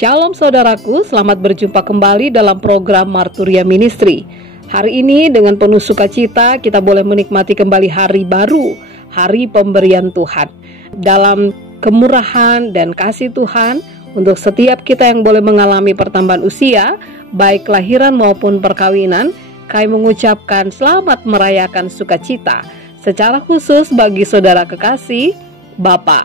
Shalom saudaraku, selamat berjumpa kembali dalam program Marturia Ministry. Hari ini dengan penuh sukacita kita boleh menikmati kembali hari baru, hari pemberian Tuhan. Dalam kemurahan dan kasih Tuhan untuk setiap kita yang boleh mengalami pertambahan usia, baik kelahiran maupun perkawinan, kami mengucapkan selamat merayakan sukacita. Secara khusus bagi saudara kekasih, Bapak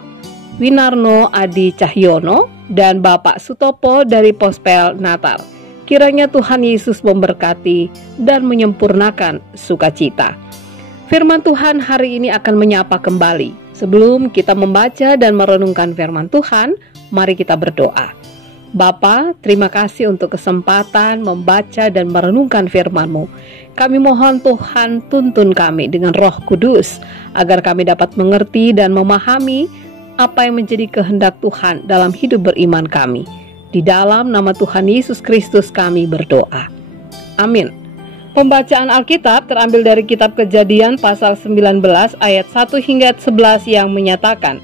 Winarno Adi Cahyono dan Bapak Sutopo dari Pospel Natal. Kiranya Tuhan Yesus memberkati dan menyempurnakan sukacita. Firman Tuhan hari ini akan menyapa kembali. Sebelum kita membaca dan merenungkan firman Tuhan, mari kita berdoa. Bapa, terima kasih untuk kesempatan membaca dan merenungkan firman-Mu. Kami mohon Tuhan tuntun kami dengan Roh Kudus, agar kami dapat mengerti dan memahami apa yang menjadi kehendak Tuhan dalam hidup beriman kami. Di dalam nama Tuhan Yesus Kristus kami berdoa. Amin. Pembacaan Alkitab terambil dari kitab Kejadian pasal 19 ayat 1 hingga 11 yang menyatakan,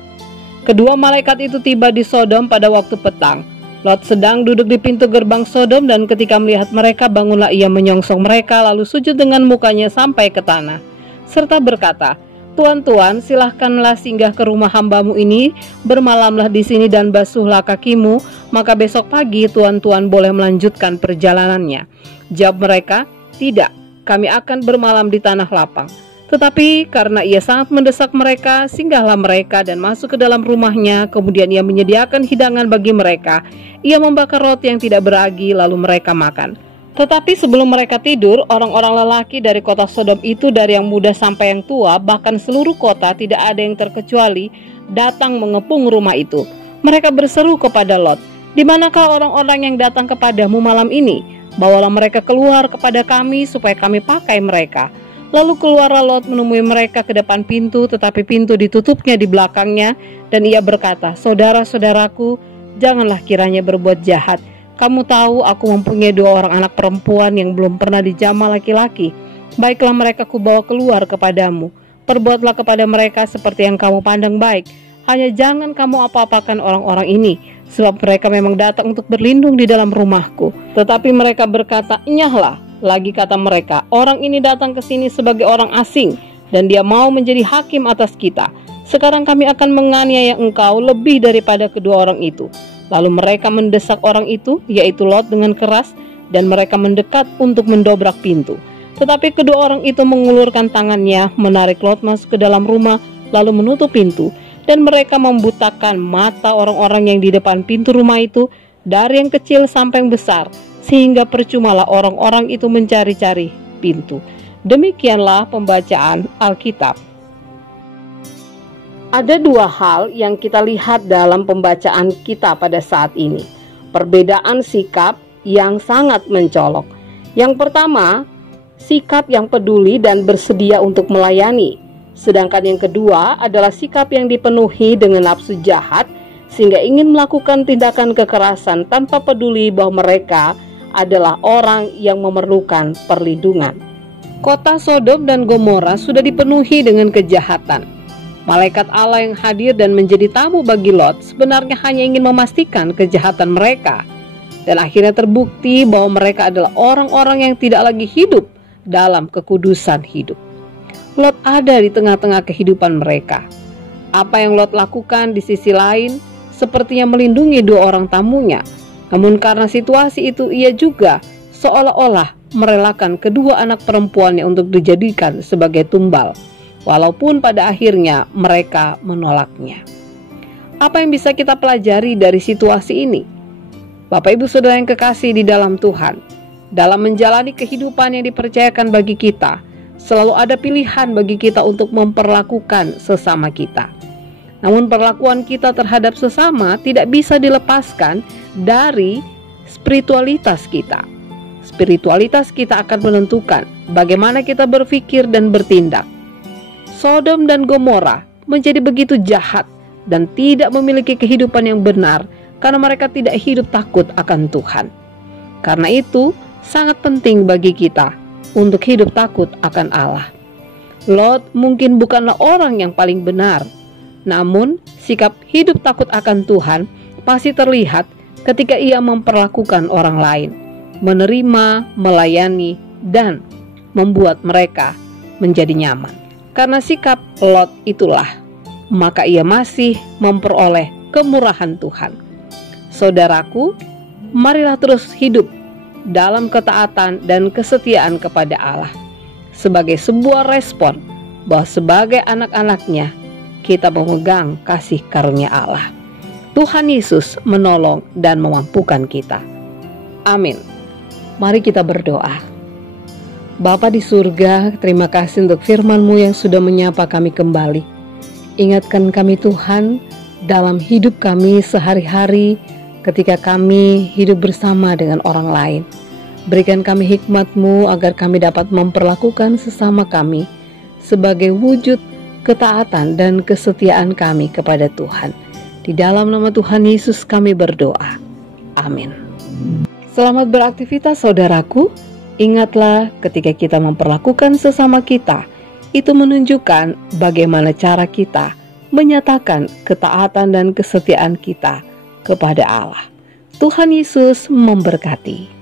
kedua malaikat itu tiba di Sodom pada waktu petang. Lot sedang duduk di pintu gerbang Sodom, dan ketika melihat mereka, bangunlah ia menyongsong mereka, lalu sujud dengan mukanya sampai ke tanah, serta berkata, Tuan-tuan, silahkanlah singgah ke rumah hambamu ini, bermalamlah di sini dan basuhlah kakimu, maka besok pagi tuan-tuan boleh melanjutkan perjalanannya. Jawab mereka, tidak, kami akan bermalam di tanah lapang. Tetapi karena ia sangat mendesak mereka, singgahlah mereka dan masuk ke dalam rumahnya, kemudian ia menyediakan hidangan bagi mereka. Ia membakar roti yang tidak beragi, lalu mereka makan. Tetapi sebelum mereka tidur, orang-orang lelaki dari kota Sodom itu, dari yang muda sampai yang tua, bahkan seluruh kota tidak ada yang terkecuali, datang mengepung rumah itu. Mereka berseru kepada Lot, di manakah orang-orang yang datang kepadamu malam ini? Bawalah mereka keluar kepada kami supaya kami pakai mereka. Lalu keluarlah Lot menemui mereka ke depan pintu, tetapi pintu ditutupnya di belakangnya, dan ia berkata, saudara-saudaraku, janganlah kiranya berbuat jahat. Kamu tahu aku mempunyai 2 orang anak perempuan yang belum pernah dijamah laki-laki. Baiklah mereka kubawa keluar kepadamu. Perbuatlah kepada mereka seperti yang kamu pandang baik. Hanya jangan kamu apa-apakan orang-orang ini, sebab mereka memang datang untuk berlindung di dalam rumahku. Tetapi mereka berkata, enyahlah. Lagi kata mereka, orang ini datang ke sini sebagai orang asing, dan dia mau menjadi hakim atas kita. Sekarang kami akan menganiaya engkau lebih daripada kedua orang itu. Lalu mereka mendesak orang itu, yaitu Lot, dengan keras, dan mereka mendekat untuk mendobrak pintu. Tetapi kedua orang itu mengulurkan tangannya, menarik Lot masuk ke dalam rumah, lalu menutup pintu, dan mereka membutakan mata orang-orang yang di depan pintu rumah itu, dari yang kecil sampai yang besar, sehingga percumalah orang-orang itu mencari-cari pintu. Demikianlah pembacaan Alkitab. Ada 2 hal yang kita lihat dalam pembacaan kita pada saat ini. Perbedaan sikap yang sangat mencolok. Yang pertama, sikap yang peduli dan bersedia untuk melayani. Sedangkan yang kedua adalah sikap yang dipenuhi dengan nafsu jahat, sehingga ingin melakukan tindakan kekerasan tanpa peduli bahwa mereka adalah orang yang memerlukan perlindungan. Kota Sodom dan Gomora sudah dipenuhi dengan kejahatan. Malaikat Allah yang hadir dan menjadi tamu bagi Lot sebenarnya hanya ingin memastikan kejahatan mereka. Dan akhirnya terbukti bahwa mereka adalah orang-orang yang tidak lagi hidup dalam kekudusan hidup. Lot ada di tengah-tengah kehidupan mereka. Apa yang Lot lakukan di sisi lain sepertinya melindungi 2 orang tamunya. Namun karena situasi itu, ia juga seolah-olah merelakan kedua anak perempuannya untuk dijadikan sebagai tumbal, walaupun pada akhirnya mereka menolaknya. Apa yang bisa kita pelajari dari situasi ini? Bapak Ibu Saudara yang kekasih di dalam Tuhan, dalam menjalani kehidupan yang dipercayakan bagi kita, selalu ada pilihan bagi kita untuk memperlakukan sesama kita. Namun perlakuan kita terhadap sesama tidak bisa dilepaskan dari spiritualitas kita. Spiritualitas kita akan menentukan bagaimana kita berpikir dan bertindak. Sodom dan Gomora menjadi begitu jahat dan tidak memiliki kehidupan yang benar karena mereka tidak hidup takut akan Tuhan. Karena itu, sangat penting bagi kita untuk hidup takut akan Allah. Lot mungkin bukanlah orang yang paling benar, namun sikap hidup takut akan Tuhan pasti terlihat ketika ia memperlakukan orang lain, menerima, melayani, dan membuat mereka menjadi nyaman. Karena sikap Lot itulah, maka ia masih memperoleh kemurahan Tuhan. Saudaraku, marilah terus hidup dalam ketaatan dan kesetiaan kepada Allah, sebagai sebuah respon bahwa sebagai anak-anaknya kita memegang kasih karunia Allah. Tuhan Yesus menolong dan memampukan kita. Amin. Mari kita berdoa. Bapa di surga, terima kasih untuk firman-Mu yang sudah menyapa kami kembali. Ingatkan kami Tuhan dalam hidup kami sehari-hari ketika kami hidup bersama dengan orang lain. Berikan kami hikmat-Mu agar kami dapat memperlakukan sesama kami sebagai wujud ketaatan dan kesetiaan kami kepada Tuhan. Di dalam nama Tuhan Yesus kami berdoa. Amin. Selamat beraktivitas saudaraku. Ingatlah ketika kita memperlakukan sesama kita, itu menunjukkan bagaimana cara kita menyatakan ketaatan dan kesetiaan kita kepada Allah. Tuhan Yesus memberkati.